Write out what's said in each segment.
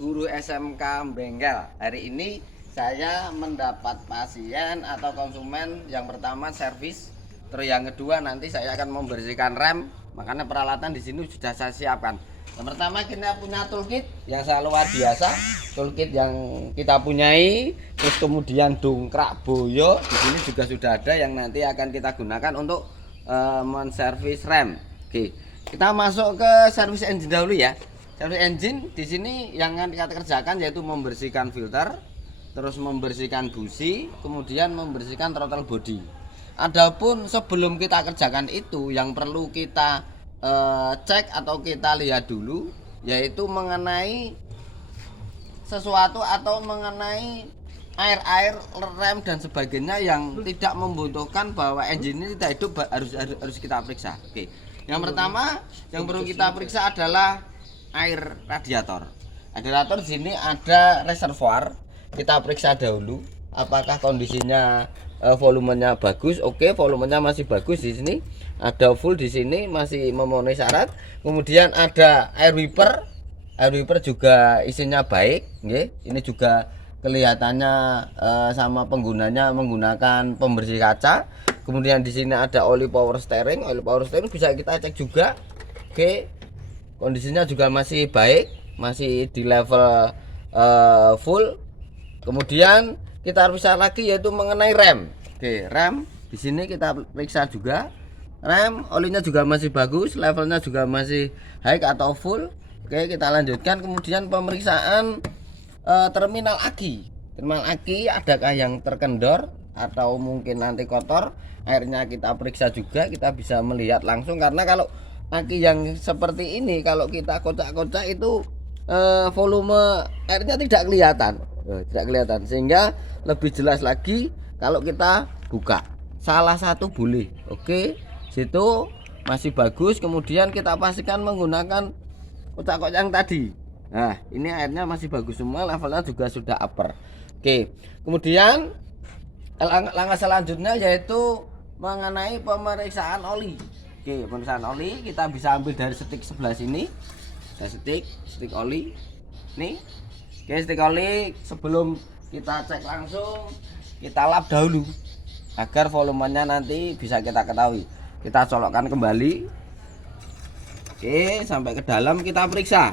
Guru SMK Bengkel. Hari ini saya mendapat pasien atau konsumen yang pertama servis, terus yang kedua nanti saya akan membersihkan rem. Makanya peralatan di sini sudah saya siapkan. Yang pertama kita punya toolkit yang sangat luar biasa, toolkit yang kita punyai. Terus kemudian dongkrak boyo di sini juga sudah ada yang nanti akan kita gunakan untuk menservis rem. Oke, kita masuk ke servis engine dahulu ya. Servis engine di sini yang akan kita kerjakan yaitu membersihkan filter, terus membersihkan busi, kemudian membersihkan throttle body. Adapun sebelum kita kerjakan itu yang perlu kita cek atau kita lihat dulu yaitu mengenai sesuatu atau mengenai air rem dan sebagainya yang tidak membutuhkan bahwa engine ini tidak hidup, harus kita periksa. Oke. Yang pertama yang perlu kita periksa adalah air radiator. Radiator di sini ada reservoir. Kita periksa dahulu apakah kondisinya volumenya bagus. Oke, volumenya masih bagus di sini. Ada full di sini masih memenuhi syarat. Kemudian ada air wiper. Air wiper juga isinya baik, nggih. Ini juga kelihatannya sama penggunanya menggunakan pembersih kaca. Kemudian di sini ada oli power steering. Oli power steering bisa kita cek juga. Oke. Kondisinya juga masih baik, masih di level full. Kemudian kita periksa lagi yaitu mengenai rem. Oke, rem di sini kita periksa juga. Rem olinya juga masih bagus, levelnya juga masih high atau full. Oke, kita lanjutkan. Kemudian pemeriksaan terminal aki. Terminal aki adakah yang terkendor atau mungkin nanti kotor? Airnya kita periksa juga, kita bisa melihat langsung karena kalau aki yang seperti ini kalau kita kocak-kocak itu volume airnya tidak kelihatan, sehingga lebih jelas lagi kalau kita buka salah satu boleh. Oke, situ masih bagus. Kemudian kita pastikan menggunakan kocak-kocak yang tadi. Nah, ini airnya masih bagus semua, levelnya juga sudah upper. Oke, kemudian langkah selanjutnya yaitu mengenai pemeriksaan oli. Oke, pemeriksaan oli kita bisa ambil dari stick sebelah sini. Ada stick oli. Nih. Oke, stick oli sebelum kita cek langsung kita lap dahulu agar volumenya nanti bisa kita ketahui. Kita colokkan kembali. Oke, sampai ke dalam kita periksa.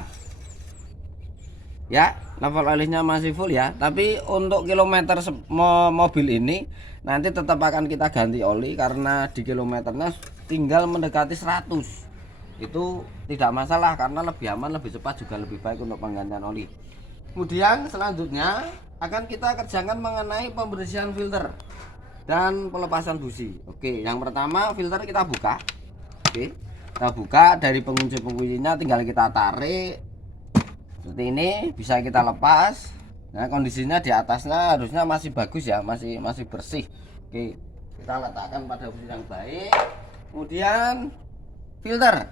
Ya, level olinya masih full ya. Tapi untuk kilometer mobil ini nanti tetap akan kita ganti oli karena di kilometernya tinggal mendekati 100. Itu tidak masalah karena lebih aman, lebih cepat, juga lebih baik untuk penggantian oli. Kemudian selanjutnya akan kita kerjakan mengenai pembersihan filter dan pelepasan busi. Oke, yang pertama filter kita buka. Oke, kita buka dari pengunci-penguncinya tinggal kita tarik seperti ini, bisa kita lepas. Nah, kondisinya di atasnya harusnya masih bagus ya, masih bersih. Oke, kita letakkan pada posisi yang baik. Kemudian filter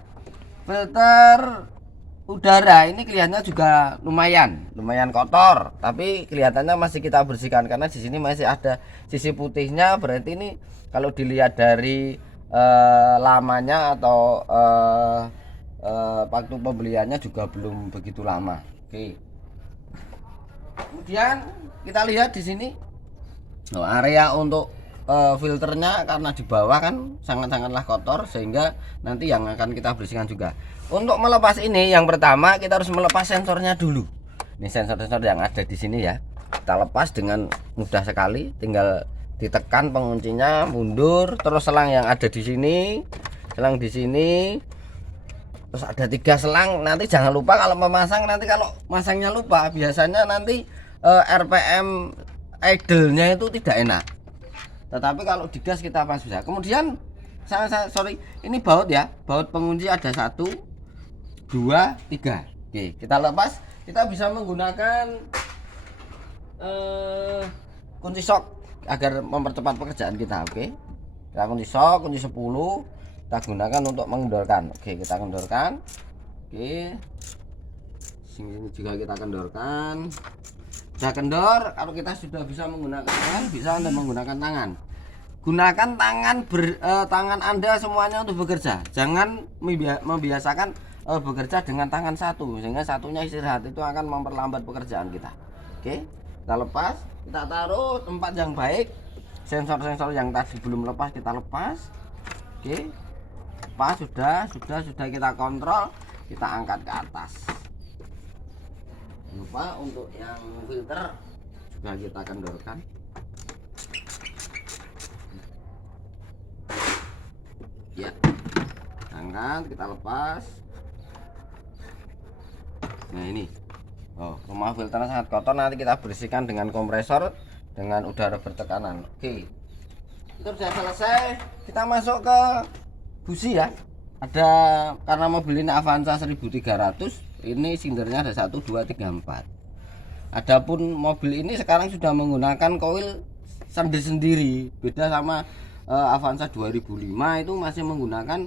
udara ini kelihatannya juga lumayan kotor, tapi kelihatannya masih kita bersihkan karena di sini masih ada sisi putihnya. Berarti ini kalau dilihat dari lamanya atau waktu pembeliannya juga belum begitu lama. Oke. Kemudian kita lihat di sini area untuk filternya karena di bawah kan sangatlah kotor sehingga nanti yang akan kita bersihkan juga. Untuk melepas ini yang pertama kita harus melepas sensornya dulu. Ini sensor-sensor yang ada di sini ya. Kita lepas dengan mudah sekali, tinggal ditekan penguncinya, mundur, terus selang yang ada di sini, selang di sini. Terus ada 3 selang. Nanti jangan lupa kalau memasang, nanti kalau masangnya lupa biasanya nanti RPM idle-nya itu tidak enak. Tetapi kalau digas kita pas bisa. Kemudian sorry, ini baut ya. Baut pengunci ada 1 2 3. Oke, kita lepas. Kita bisa menggunakan kunci shock agar mempercepat pekerjaan kita. Oke. Kita kunci shock, kunci 10 kita gunakan untuk mengendorkan. Oke, kita kendorkan. Oke, sini juga kita kendorkan. Sudah kendor, kalau kita sudah bisa menggunakan tangan, bisa Anda menggunakan tangan. Gunakan tangan Anda semuanya untuk bekerja. Jangan membiasakan bekerja dengan tangan satu, sehingga satunya istirahat, itu akan memperlambat pekerjaan kita. Oke, kita lepas, kita taruh tempat yang baik. Sensor-sensor yang tadi belum lepas kita lepas. Oke, pas sudah kita kontrol, kita angkat ke atas. Lupa untuk yang filter juga kita kendorkan. Ya, angkat, kita lepas. Nah ini, rumah filternya sangat kotor, nanti kita bersihkan dengan kompresor dengan udara bertekanan. Oke, itu sudah selesai. Kita masuk ke busi ya. Ada, karena mobil ini Avanza 1300, ini sindernya ada 1, 2, 3, 4. Adapun mobil ini sekarang sudah menggunakan koil sendiri, beda sama Avanza 2005 itu masih menggunakan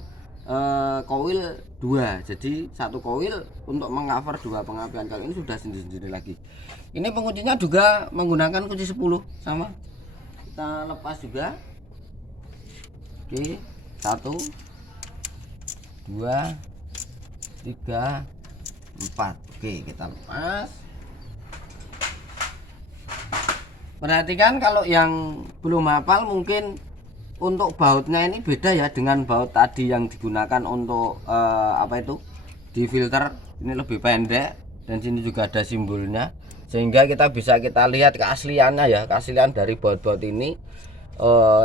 koil 2. Jadi satu koil untuk mengcover 2 pengapian. Kalau ini sudah sendiri-sendiri lagi. Ini penguncinya juga menggunakan kunci 10 sama. Kita lepas juga. Oke, 1, 2, 3, 4. Oke, kita lepas. Perhatikan kalau yang belum hafal, mungkin untuk bautnya ini beda ya dengan baut tadi yang digunakan untuk apa itu di filter. Ini lebih pendek dan sini juga ada simbolnya, sehingga kita lihat keasliannya ya, keaslian dari baut-baut ini.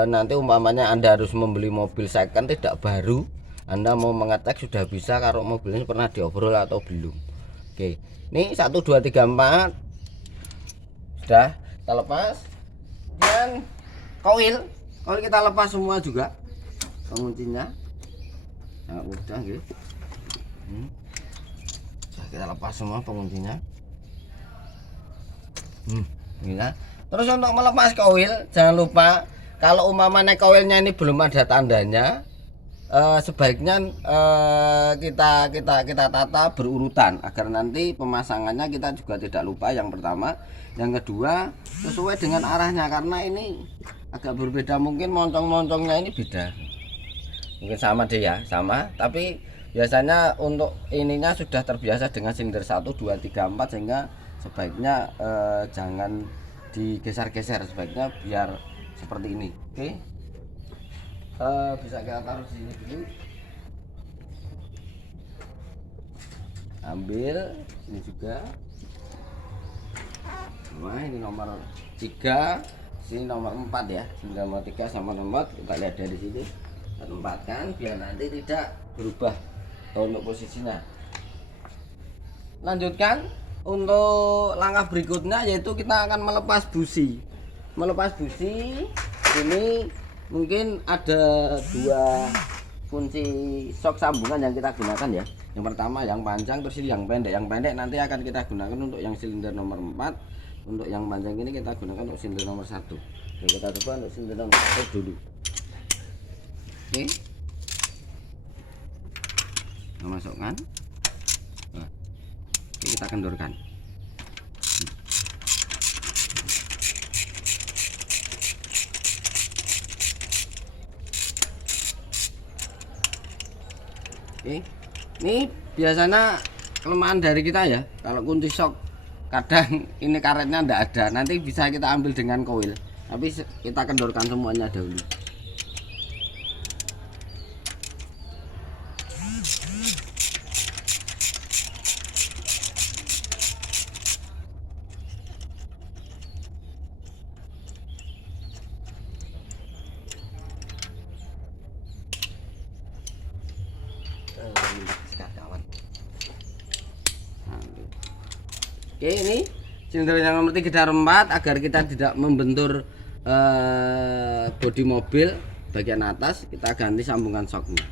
Nanti umpamanya Anda harus membeli mobil second tidak baru, Anda mau mengecek sudah bisa kalau mobil ini pernah diobrol atau belum. Oke, ini 1, 2, 3, 4 sudah kita lepas. Dan koil kita lepas semua juga penguncinya. Nah, udah gitu. Kita lepas semua penguncinya. Ya. Terus untuk melepas koil, jangan lupa kalau umpamanya koilnya ini belum ada tandanya, sebaiknya kita tata berurutan agar nanti pemasangannya kita juga tidak lupa. Yang pertama, yang kedua sesuai dengan arahnya, karena ini agak berbeda, mungkin moncong-moncongnya ini beda, mungkin sama deh ya, sama, tapi biasanya untuk ininya sudah terbiasa dengan silinder 1, 2, 3, 4, sehingga sebaiknya jangan digeser-geser, sebaiknya biar seperti ini. Oke, bisa kita taruh di sini dulu, ambil ini juga. Nah, ini nomor 3, sini nomor 4 ya, nomor 3 sama nomor 4 kita lihat dari sini, kita tempatkan biar nanti tidak berubah untuk posisinya. Lanjutkan untuk langkah berikutnya, yaitu kita akan melepas busi. Ini mungkin ada 2 kunci sok sambungan yang kita gunakan ya. Yang pertama yang panjang, terus ini yang pendek. Yang pendek nanti akan kita gunakan untuk yang silinder nomor 4. Untuk yang panjang ini kita gunakan untuk silinder nomor 1. Jadi kita coba untuk silinder nomor 1 dulu. Oke, kita masukkan. Nah, oke, kita kendorkan. Oke, ini biasanya kelemahan dari kita ya, kalau kunci sok kadang ini karetnya enggak ada, nanti bisa kita ambil dengan koil, tapi kita kendorkan semuanya dahulu. Oke, ini silinder yang nomor 3 dan 4 agar kita tidak membentur bodi mobil bagian atas, kita ganti sambungan soknya.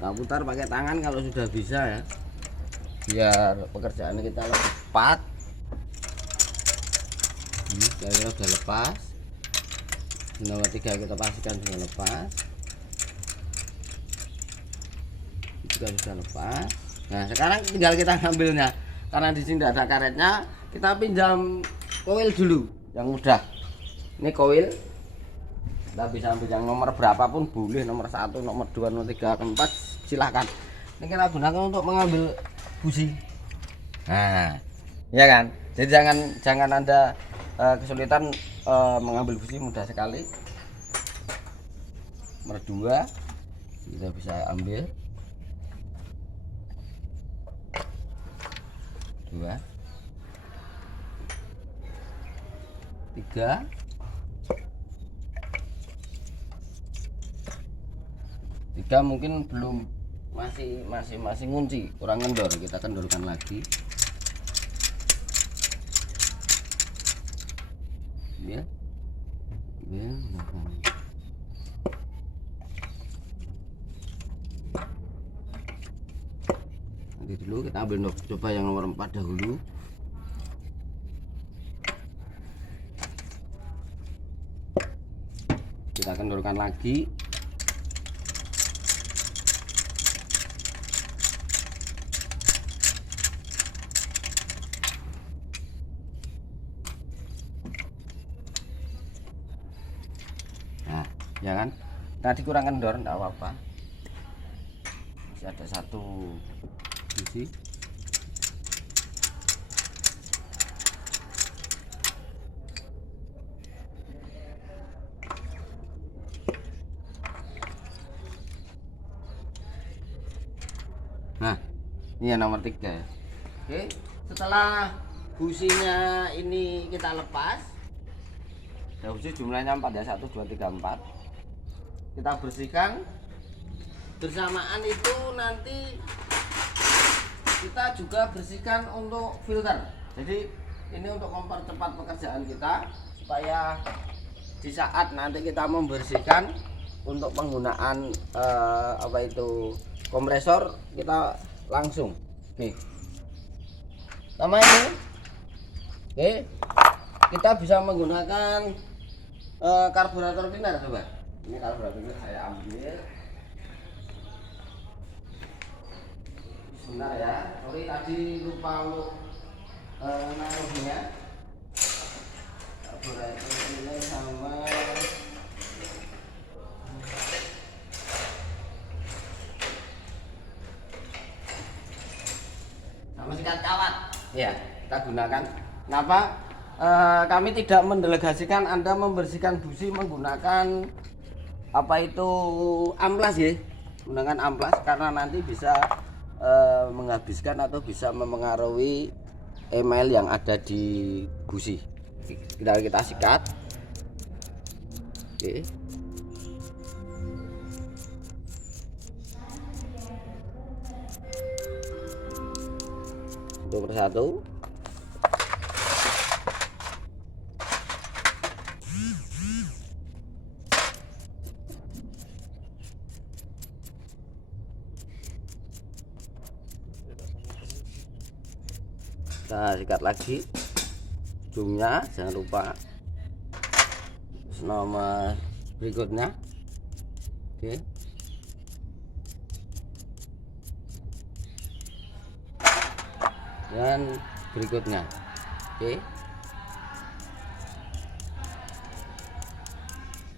Kita putar pakai tangan kalau sudah bisa ya, biar pekerjaan kita lebih cepat. kira-kira sudah lepas. Nomor 3 kita pastikan sudah lepas. Juga sudah lepas. Nah sekarang tinggal kita ngambilnya, karena di sini tidak ada karetnya. Kita pinjam koil dulu yang mudah. Ini koil, kita bisa ambil yang nomor berapapun boleh, nomor 1, nomor 2, nomor 3, nomor 4 silahkan. Ini kita gunakan untuk mengambil busi. Nah ya kan, jadi jangan ada kesulitan mengambil busi, mudah sekali. Nomor 2 kita bisa ambil 2, 3, 3 mungkin belum, masih ngunci, kurang kendor, kita kendorkan lagi ya. Nanti dulu kita ambil coba yang nomor 4 dahulu. Kita kendorkan lagi. Nah ya kan, tadi kurang kendor, enggak apa-apa, masih ada 1 busi. Nah ini yang nomor 3 ya. Oke, setelah businya ini kita lepas, ya busi jumlahnya 4 ya, 1, 2, 3, 4 kita bersihkan. Bersamaan itu nanti kita juga bersihkan untuk filter. Jadi ini untuk mempercepat pekerjaan kita, supaya di saat nanti kita membersihkan untuk penggunaan kompresor, kita langsung. Oke, sama ini. Oke, kita bisa menggunakan karburator cleaner. Coba ini karburator cleaner saya ambil. Benar ya, sorry tadi lupa untuk naruhnya. Karburator cleaner sama sikat kawat ya, kita gunakan. Kenapa kami tidak mendelegasikan Anda membersihkan busi menggunakan amplas ya, menggunakan amplas, karena nanti bisa menghabiskan atau bisa memengaruhi email yang ada di busi. Kita sikat. Oke. Satu persatu. Kita sikat lagi ujungnya, jangan lupa. Terus nomor berikutnya. Oke. Dan berikutnya. Oke.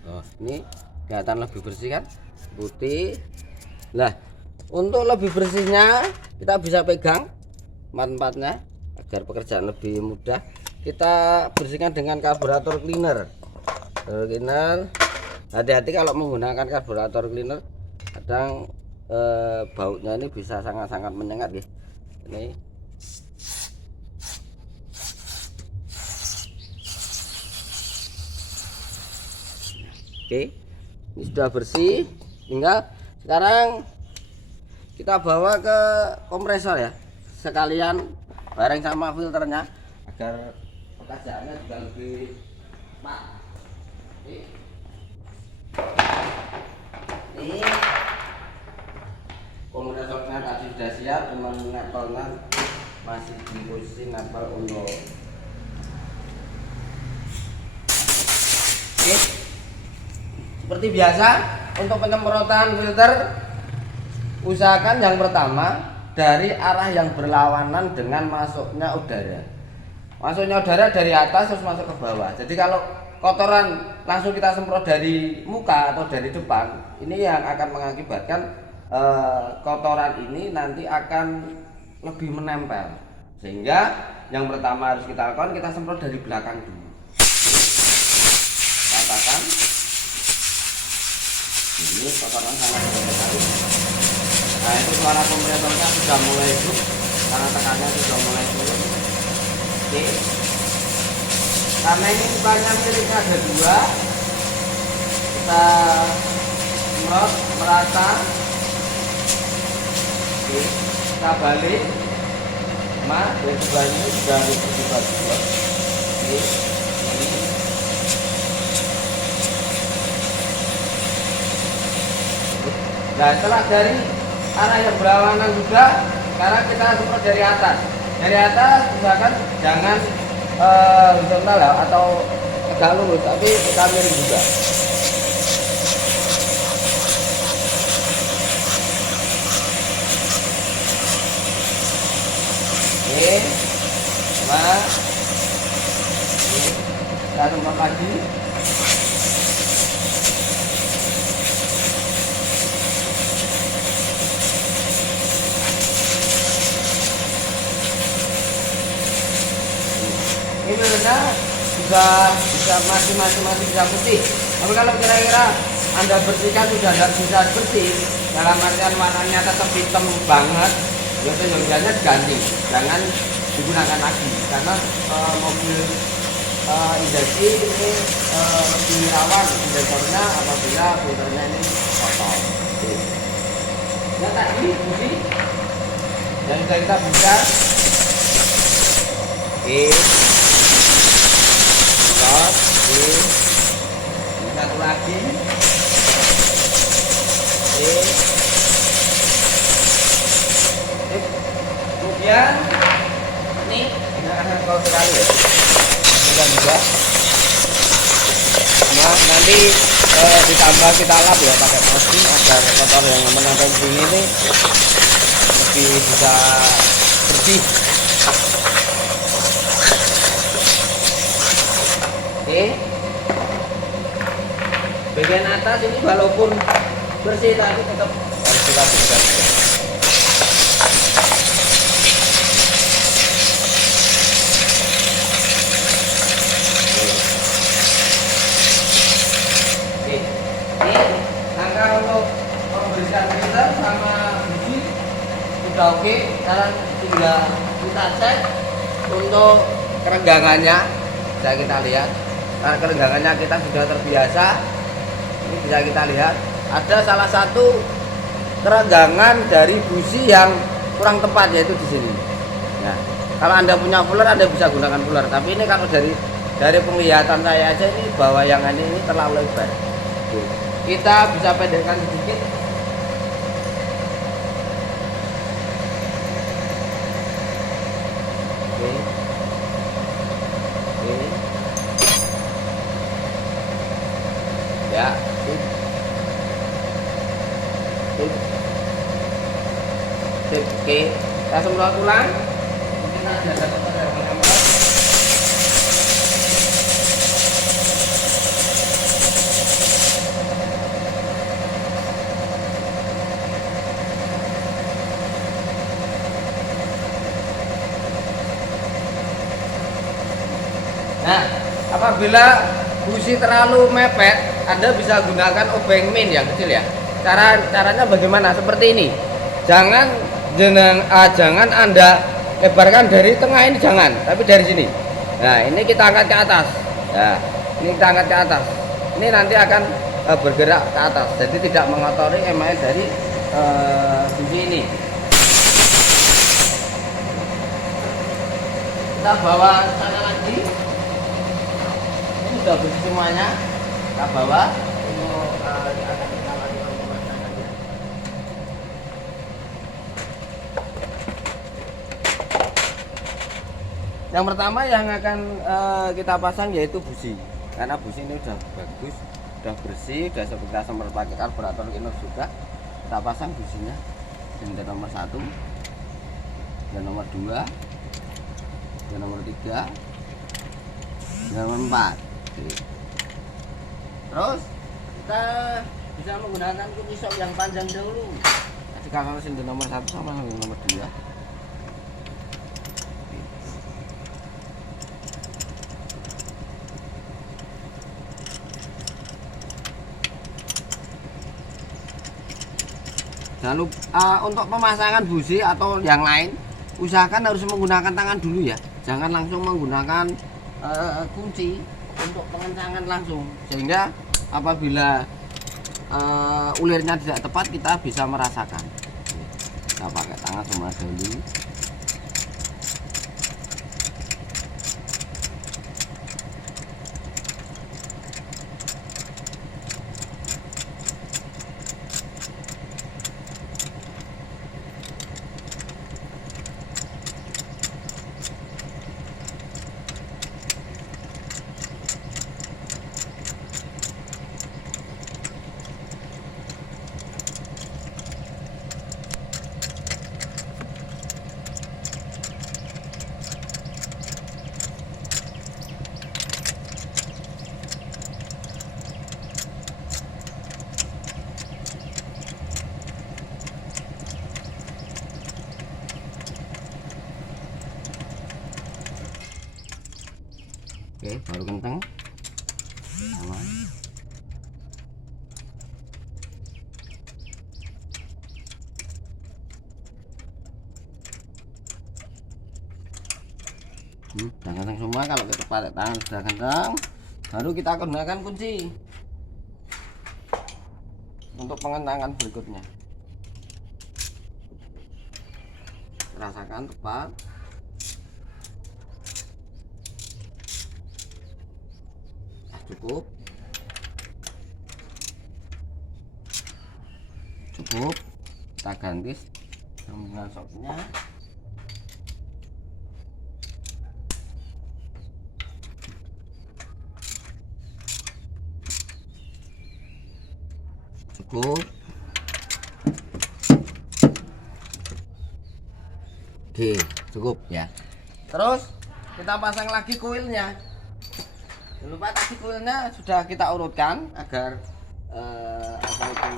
Oh, ini kelihatan lebih bersih kan, putih. Nah, untuk lebih bersihnya kita bisa pegang empat-empatnya agar pekerjaan lebih mudah. Kita bersihkan dengan karburator cleaner. Hati-hati kalau menggunakan karburator cleaner, kadang bautnya ini bisa sangat-sangat menyengat ya. Ini oke, ini sudah bersih. Tinggal sekarang kita bawa ke kompresor ya, sekalian bareng sama filternya, agar pekerjaannya juga lebih cepat. Ini kompresornya tadi sudah siap, cuman nepelnya masih di posisi nepel untuk Oke. Seperti biasa untuk penyemprotan filter, usahakan yang pertama dari arah yang berlawanan dengan masuknya udara. Masuknya udara dari atas terus masuk ke bawah. Jadi kalau kotoran langsung kita semprot dari muka atau dari depan, ini yang akan mengakibatkan kotoran ini nanti akan lebih menempel. Sehingga yang pertama harus kita lakukan, kita semprot dari belakang dulu. Katakan ini kotoran sangat sekali. Nah, itu suara kompresornya sudah mulai hidup karena tekanannya sudah mulai turun. Oke, karena ini mukanya miliknya ada dua, kita semprot merata. Oke, kita balik. Dari sebelah ini sudah dibagi dua. Oke, ini. Nah, setelah dari arah yang berlawanan juga, sekarang kita semprot dari atas. Dari atas misalkan jangan horizontal ya, atau tegak lurus, tapi kita miring juga. Oke, nah, kita semprot lagi. Ini filternya bisa masih bisa putih. Tapi kalau kira-kira Anda bersihkan sudah tidak bisa bersih, dalam artian warnanya tetap hitam banget, ya filternya diganti, jangan digunakan lagi karena mobil injeksi ini lebih rawan injektornya apabila filternya ini kotor. Ya tadi busi yang sudah kita buka. Oke. Oke, ini satu lagi. Oke. Kemudian ini akan kau sekali ya. Sudah juga. Nah, nanti ditambah kita lap ya pakai mesin agar kotor yang menempel di sini nih lebih bisa bersih. Oke, bagian atas ini walaupun bersih tapi tetap harus kita bersihkan. Oke, ini langkah untuk membersihkan filter sama busi sudah oke. Sekarang tinggal kita cek untuk kerenggangannya, bisa kita lihat. Karena kerenggangannya kita sudah terbiasa, ini bisa kita lihat ada salah satu kerenggangan dari busi yang kurang tepat, yaitu di sini. Nah, kalau Anda punya fuller Anda bisa gunakan fuller, tapi ini kalau dari penglihatan saya aja ini bahwa yang ini terlalu lebar. Kita bisa pendekkan sedikit. Oke. Oke. Ya, sip. Oke, kita semprot ulang. Mungkin ada satu pada nomor. Nah, apabila busi terlalu mepet, Anda bisa gunakan obeng min yang kecil ya. Caranya bagaimana? Seperti ini. Jangan Anda lebarkan dari tengah ini, jangan, tapi dari sini. Nah, ini kita angkat ke atas. Nah, ini kita angkat ke atas. Ini nanti akan bergerak ke atas, jadi tidak mengotori email dari busi ini. Kita bawa ke sana lagi. Ini sudah bersih semuanya. Kita bawa. Yang pertama yang akan kita pasang yaitu busi. karena busi ini udah bagus, udah bersih, udah kita semprot pakai karburator Inner juga. Kita pasang businya silinder nomor 1 dan nomor 2 dan nomor 3 dan nomor 4. Oke. Terus kita bisa menggunakan kunci sok yang panjang dahulu. Sekarang silinder nomor 1 sama nomor 2. Jangan lupa untuk pemasangan busi atau yang lain, usahakan harus menggunakan tangan dulu ya. Jangan langsung menggunakan kunci untuk pengencangan langsung, sehingga apabila ulirnya tidak tepat kita bisa merasakan. Kita pakai tangan semua dulu. Oke, baru kenceng sama. Udah kenceng semua. Kalau kita pakai tangan sudah kenceng, baru kita gunakan kunci untuk pengencangan berikutnya. Rasakan tepat. Cukup kita ganti sambungan soknya. Cukup. Oke, cukup ya. Terus kita pasang lagi kuilnya. Jangan lupa tadi kuilnya sudah kita urutkan agar apa itu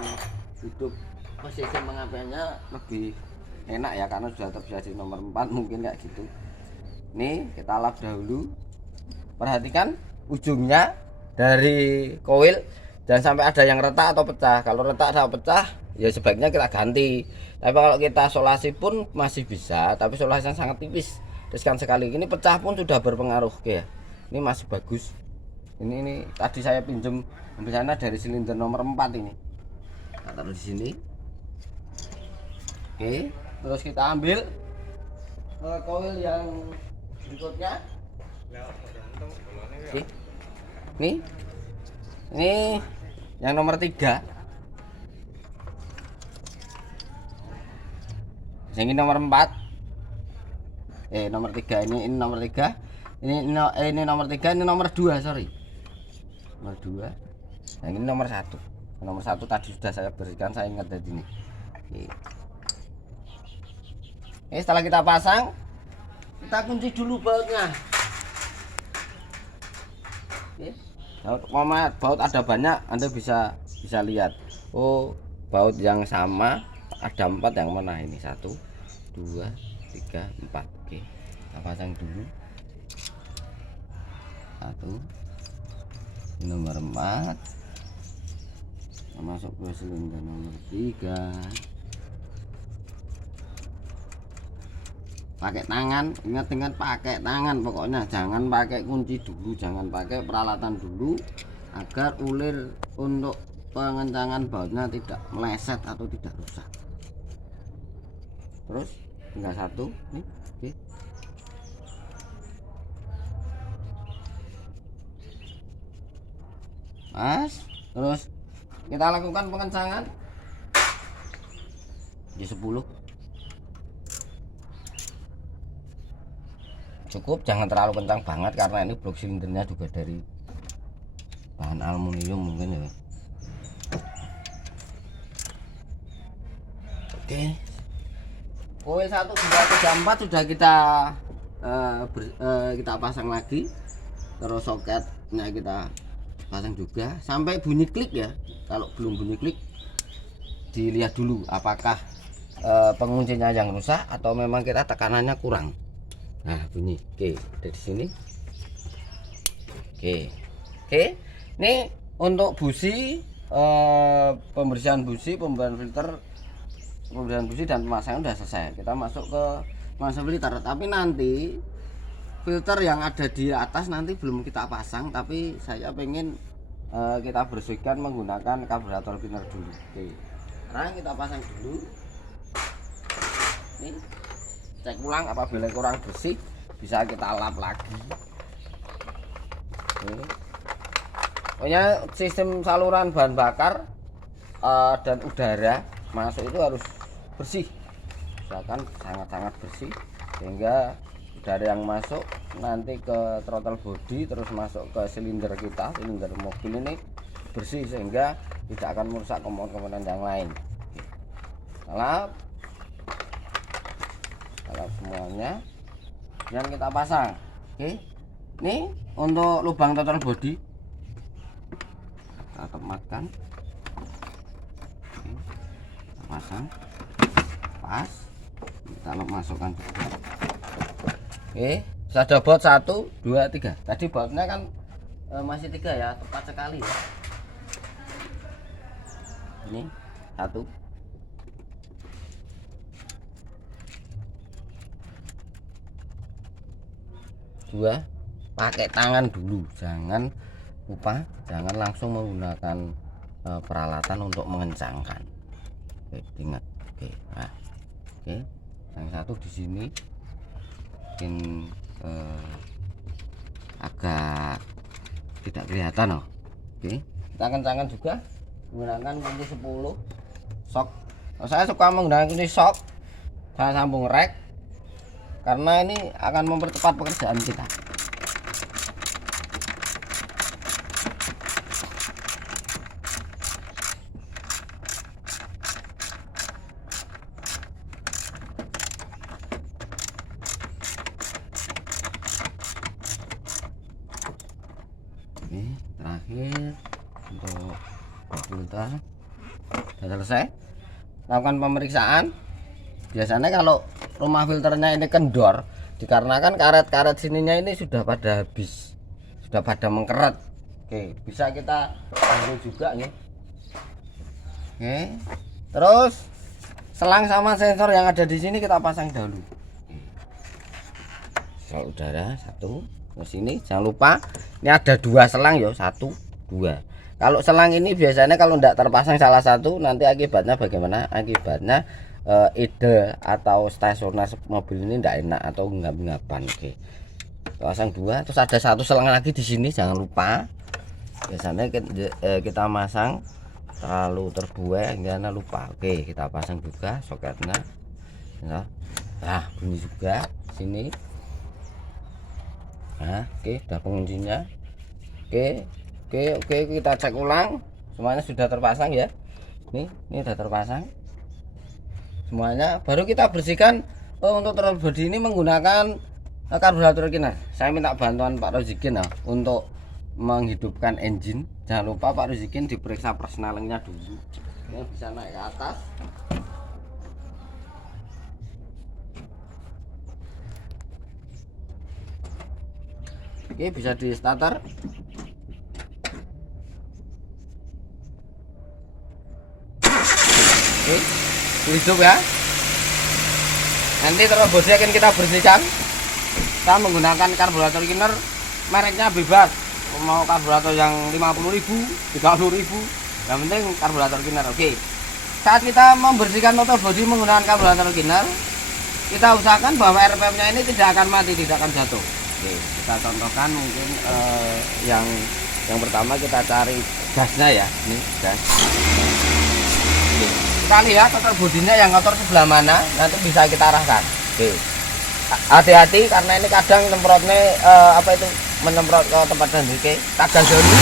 hidup posisi pengapiannya lebih enak ya, karena sudah terjadi nomor 4 mungkin kayak gitu. Ini kita lap dahulu. Perhatikan ujungnya dari koil jangan sampai ada yang retak atau pecah. Kalau retak atau pecah ya sebaiknya kita ganti. Tapi kalau kita solasi pun masih bisa, tapi solasinya sangat tipis. Riskan sekali. Ini pecah pun sudah berpengaruh. Oke ya. Ini masih bagus. Ini tadi saya pinjam di sana dari silinder nomor 4 ini. Kita taruh di sini. Oke, terus kita ambil koil yang berikutnya. Oke. Ini yang nomor 3. Yang ini nomor 4. Nomor 3 ini nomor 3. Ini nomor 3, ini nomor 2, sorry. Nomor 2. Yang ini nomor 1. Nomor 1 tadi sudah saya bersihkan, saya ingat dari ini. Oke, setelah kita pasang, kita kunci dulu bautnya. Oke. Baut ada banyak, Anda bisa lihat. Oh, baut yang sama ada 4, yang mana ini? 1 2 3 4. Oke, kita pasang dulu. 1, ini nomor 4, masuk ke silinder nomor 3. Pakai tangan, ingat pakai tangan pokoknya, jangan pakai kunci dulu, jangan pakai peralatan dulu, agar ulir untuk pengencangan bautnya tidak meleset atau tidak rusak. Terus tinggal 1 nih. Oke. Mas, terus kita lakukan pengencangan di 10. Cukup, jangan terlalu kencang banget karena ini blok silindernya juga dari bahan aluminium mungkin ya. Oke, koil 1, 2, 3, 4 sudah kita pasang lagi. Terus soketnya kita pasang juga sampai bunyi klik ya. Kalau belum bunyi klik, dilihat dulu apakah penguncinya yang rusak atau memang kita tekanannya kurang. Nah, bunyi. Oke, dari sini. Oke, ini untuk busi, pembersihan busi, pembuatan filter, pembersihan busi dan pemasangan udah selesai. Kita masuk ke masuk filter, tapi nanti filter yang ada di atas nanti belum kita pasang, tapi saya pengen kita bersihkan menggunakan karburator cleaner dulu. Oke, sekarang kita pasang dulu. Ini cek ulang apabila kurang bersih bisa kita lap lagi. Pokoknya sistem saluran bahan bakar dan udara masuk itu harus bersih, misalkan sangat-sangat bersih, sehingga udara yang masuk nanti ke throttle body terus masuk ke silinder kita, silinder mobil ini bersih sehingga tidak akan merusak komponen-komponen yang lain. Lap semuanya dan kita pasang. Oke, ini untuk lubang throttle body kita tempatkan. Oke, kita pasang pas, kita masukkan juga. Oke, sudah baut 1, 2, 3. Tadi bautnya kan masih 3 ya, tepat sekali ya. Ini 1, 2, pakai tangan dulu, jangan lupa, jangan langsung menggunakan peralatan untuk mengencangkan. Oke, ingat. Oke, nah, oke, yang satu di sini mungkin agak tidak kelihatan. Oke, kita kencangkan juga menggunakan kunci 10 shock. Saya suka menggunakan kunci shock, saya sambung rek karena ini akan mempercepat pekerjaan kita. Oke, terakhir untuk filter sudah selesai. Lakukan pemeriksaan. Biasanya kalau rumah filternya ini kendor, dikarenakan karet-karet sininya ini sudah pada habis, sudah pada mengkeret. Oke, bisa kita ambil juga nih. Oke, terus selang sama sensor yang ada di sini kita pasang dahulu. Sensor udara 1 ke sini, jangan lupa ini ada 2 selang ya, 1, 2. Kalau selang ini biasanya kalau tidak terpasang salah satu, nanti akibatnya bagaimana? Akibatnya ide atau stasioner mobil ini tidak enak atau ngap-ngapan. Oke, pasang 2, terus ada 1 selang lagi di sini, jangan lupa. Biasanya kita masang terlalu terbuai, jangan lupa. Oke, kita pasang juga soketnya. Nah, bunyi juga sini. Nah, oke, udah penguncinya. Oke, kita cek ulang, semuanya sudah terpasang ya. Ini sudah terpasang semuanya. Baru kita bersihkan untuk throttle body ini menggunakan karburator cleaner. Saya minta bantuan Pak Rozikin untuk menghidupkan engine. Jangan lupa Pak Rozikin diperiksa persnelingnya dulu. Ini bisa naik ke atas. Oke, bisa di starter. Oke, hidup ya. Nanti throttle body akan kita bersihkan. Kita menggunakan karburator cleaner, mereknya bebas. Mau karburator yang 50.000, 30.000, yang penting karburator cleaner. Oke, saat kita membersihkan throttle body menggunakan karburator cleaner, kita usahakan bahwa RPM-nya ini tidak akan mati, tidak akan jatuh. Oke, kita contohkan mungkin yang pertama kita cari gasnya ya, ini gas. Oke, kita lihat throttle bodinya yang kotor sebelah mana, nanti bisa kita arahkan. Oke, hati-hati karena ini kadang semprotnya menyemprot ke tempat dan kita gas dulu.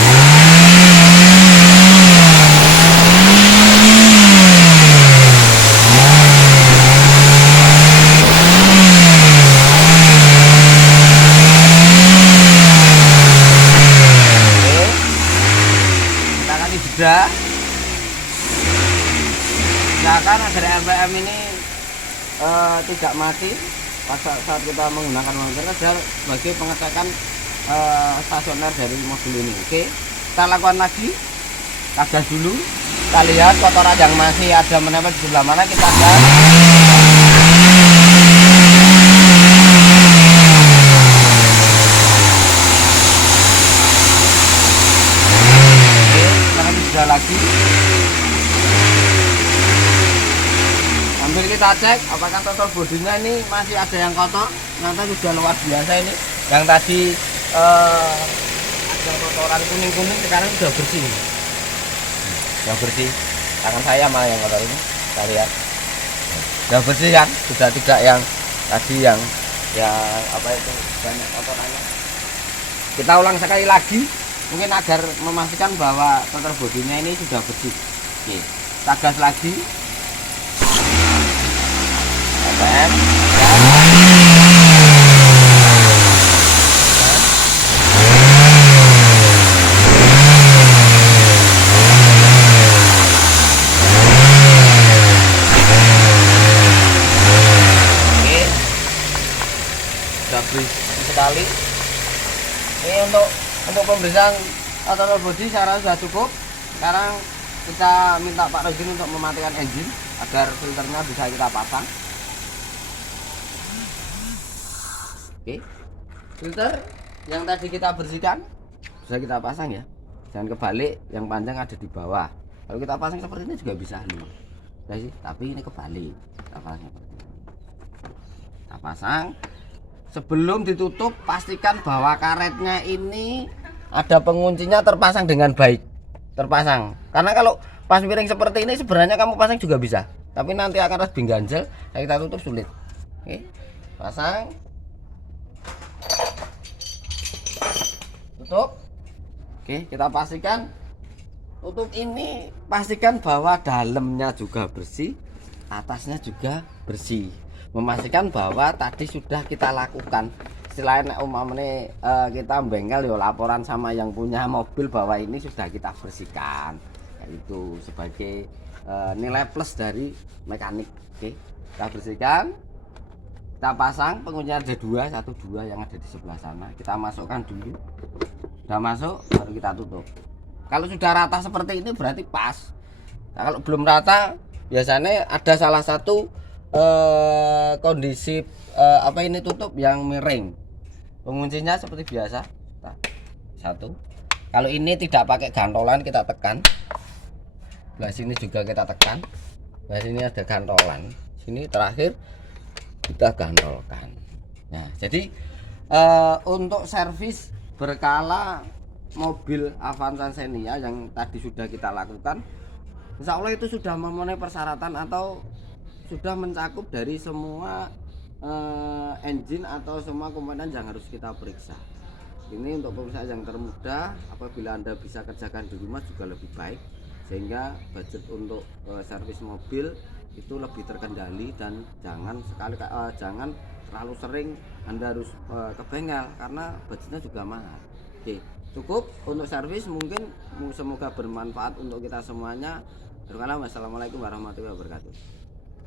mudah, usahakan agar RPM ini tidak mati saat kita menggunakan mobil sebagai pengecekan stasioner dari mobil ini. Oke, kita lakukan lagi, kita gas dulu, kita lihat kotoran yang masih ada menempel di sebelah mana, kita gas. Sudah lagi, sambil kita cek apakah total bodinya ini masih ada yang kotor. Ternyata sudah luar biasa ini, yang tadi ada kotoran kuning-kuning sekarang sudah bersih, sudah bersih. Tangan saya malah yang kotor ini, kita lihat sudah bersih kan, sudah tidak yang tadi yang apa itu banyak kotorannya. Kita ulang sekali lagi, mungkin agar memastikan bahwa total bodinya ini sudah bersih. Oke, kita gas lagi. RPM, oke, sudah bersih sekali. Ini untuk pemeriksaan total body saya rasa sudah cukup. Sekarang kita minta Pak Rogin untuk mematikan engine agar filternya bisa kita pasang. Oke, filter yang tadi kita bersihkan bisa kita pasang ya. Jangan kebalik, yang panjang ada di bawah. Kalau kita pasang seperti ini juga bisa lu. Ya sih, tapi ini kebalik. Kita pasang seperti ini. Kita pasang. Sebelum ditutup, pastikan bahwa karetnya ini ada penguncinya terpasang dengan baik. Terpasang. Karena kalau pas miring seperti ini sebenarnya kamu pasang juga bisa. Tapi nanti akan rasbing ganjel, kita tutup sulit. Oke. Pasang. Tutup. Oke, kita pastikan tutup ini, pastikan bahwa dalamnya juga bersih, atasnya juga bersih. Memastikan bahwa tadi sudah kita lakukan. Selain umpamanya kita bengkel yo laporan sama yang punya mobil bahwa ini sudah kita bersihkan. Itu sebagai nilai plus dari mekanik. Oke, kita bersihkan. Kita pasang penguncinya ada satu dua yang ada di sebelah sana. Kita masukkan dulu. Sudah masuk, baru kita tutup. Kalau sudah rata seperti ini berarti pas. Nah, kalau belum rata, biasanya ada salah satu kondisi apa ini tutup yang miring. Penguncinya seperti biasa. Nah, satu. Kalau ini tidak pakai gantolan, kita tekan. Nah, sini juga kita tekan. Nah, sini ada gantolan. Sini terakhir kita gantolkan. Nah, jadi untuk servis berkala mobil Avanza Xenia yang tadi sudah kita lakukan, insya Allah itu sudah memenuhi persyaratan atau sudah mencakup dari semua engine atau semua komponen yang harus kita periksa. Ini untuk pemeriksaan yang termudah. Apabila Anda bisa kerjakan di rumah juga lebih baik, sehingga budget untuk servis mobil itu lebih terkendali. Dan jangan terlalu sering Anda harus ke bengkel karena budgetnya juga mahal. Oke, cukup untuk servis. Mungkin semoga bermanfaat untuk kita semuanya. Wassalamualaikum warahmatullahi wabarakatuh.